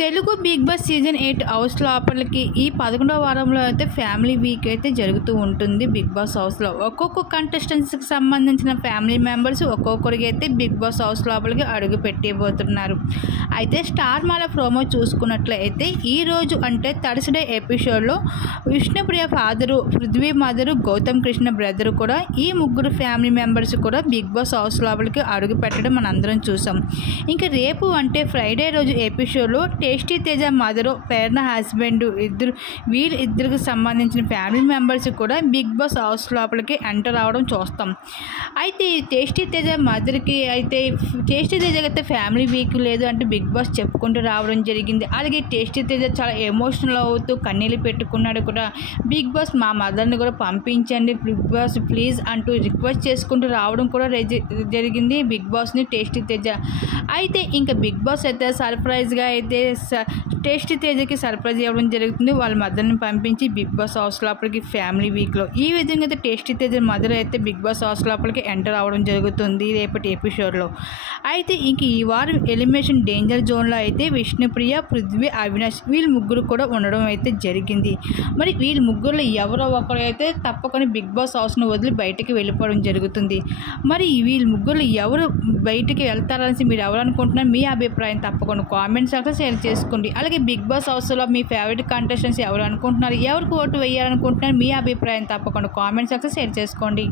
Telugu Bigg Boss season 8 house లోపలికి ఈ 11వ వారంలో అయితే ఫ్యామిలీ వీక్ అయితే జరుగుతూ ఉంటుంది. బిగ్ బాస్ హౌస్లో ఒక్కొక్క కంటెస్టెంట్స్కి సంబంధించిన ఫ్యామిలీ మెంబర్స్ ఒక్కొక్కరికి అయితే బిగ్ బాస్ హౌస్ లోపలికి అడుగు పెట్టబోతున్నారు. అయితే స్టార్ మాల ప్రోమో చూసుకున్నట్లయితే ఈరోజు అంటే థర్స్డే ఎపిసోడ్లో Vishnupriya father, Prithvi mother, Gautam Krishna brother కూడా ఈ ముగ్గురు ఫ్యామిలీ మెంబర్స్ కూడా బిగ్ బాస్ హౌస్ లోపలికి అడుగు పెట్టడం మనందరం చూసాం. ఇంకా రేపు అంటే ఫ్రైడే రోజు ఎపిసోడ్లో టేస్టీ తేజ మదరు, ప్రేరణ హస్బెండ్ వీళ్ళిద్దరికి సంబంధించిన ఫ్యామిలీ మెంబర్స్ కూడా బిగ్ బాస్ హౌస్ లోపలికి ఎంటర్ అవడం చూస్తాం. అయితే ఈ టేస్టీ తేజ మదర్కి అయితే ఫ్యామిలీ వీక్ లేదు అంటే బిగ్ బాస్ చెప్పుకుంటూ రావడం జరిగింది. అలాగే టేస్టీ తేజ చాలా ఎమోషనల్ అవుతూ కన్నీళ్ళు పెట్టుకున్నాడు కూడా. బిగ్ బాస్ మా మదర్ని కూడా పంపించండి బిగ్ బాస్ ప్లీజ్ అంటూ రిక్వెస్ట్ చేసుకుంటూ రావడం కూడా జరిగింది బిగ్ బాస్ని టేస్టీ తేజ. అయితే ఇంకా బిగ్ బాస్ అయితే సర్ప్రైజ్గా అయితే టేస్టీ తేజకి సర్ప్రైజ్ ఇవ్వడం జరుగుతుంది. వాళ్ళ మదర్ని పంపించి బిగ్ బాస్ హౌస్ లోపలికి ఫ్యామిలీ వీక్లో ఈ విధంగా అయితే టేస్టీ తేజ మదర్ అయితే బిగ్ బాస్ హౌస్ లోపలికి ఎంటర్ అవ్వడం జరుగుతుంది రేపటి ఎపిసోడ్లో. అయితే ఇంక ఈ వారం ఎలిమినేషన్ డేంజర్ జోన్లో అయితే విష్ణుప్రియ, పృథ్వీ, అవినాష్ వీళ్ళు ముగ్గురు కూడా ఉండడం అయితే జరిగింది. మరి వీళ్ళ ముగ్గురులో ఎవరో ఒకరు అయితే తప్పకుండా బిగ్ బాస్ హౌస్ను వదిలి బయటికి వెళ్ళిపోవడం జరుగుతుంది. మరి వీళ్ళ ముగ్గురులో ఎవరు బయటికి వెళ్తారనేసి మీరు ఎవరు అనుకుంటున్నారు? మీ అభిప్రాయం తప్పకుండా కామెంట్ సెక్షన్లో షేర్ చేసుకోండి. అలాగే బిగ్ బాస్ హౌస్లో మీ ఫేవరెట్ కంటెస్టెంట్స్ ఎవరు అనుకుంటున్నారు, ఎవరికి ఓటు వేయాలనుకుంటున్నారు, మీ అభిప్రాయం తప్పకుండా కామెంట్ సెక్షన్లో షేర్ చేసుకోండి.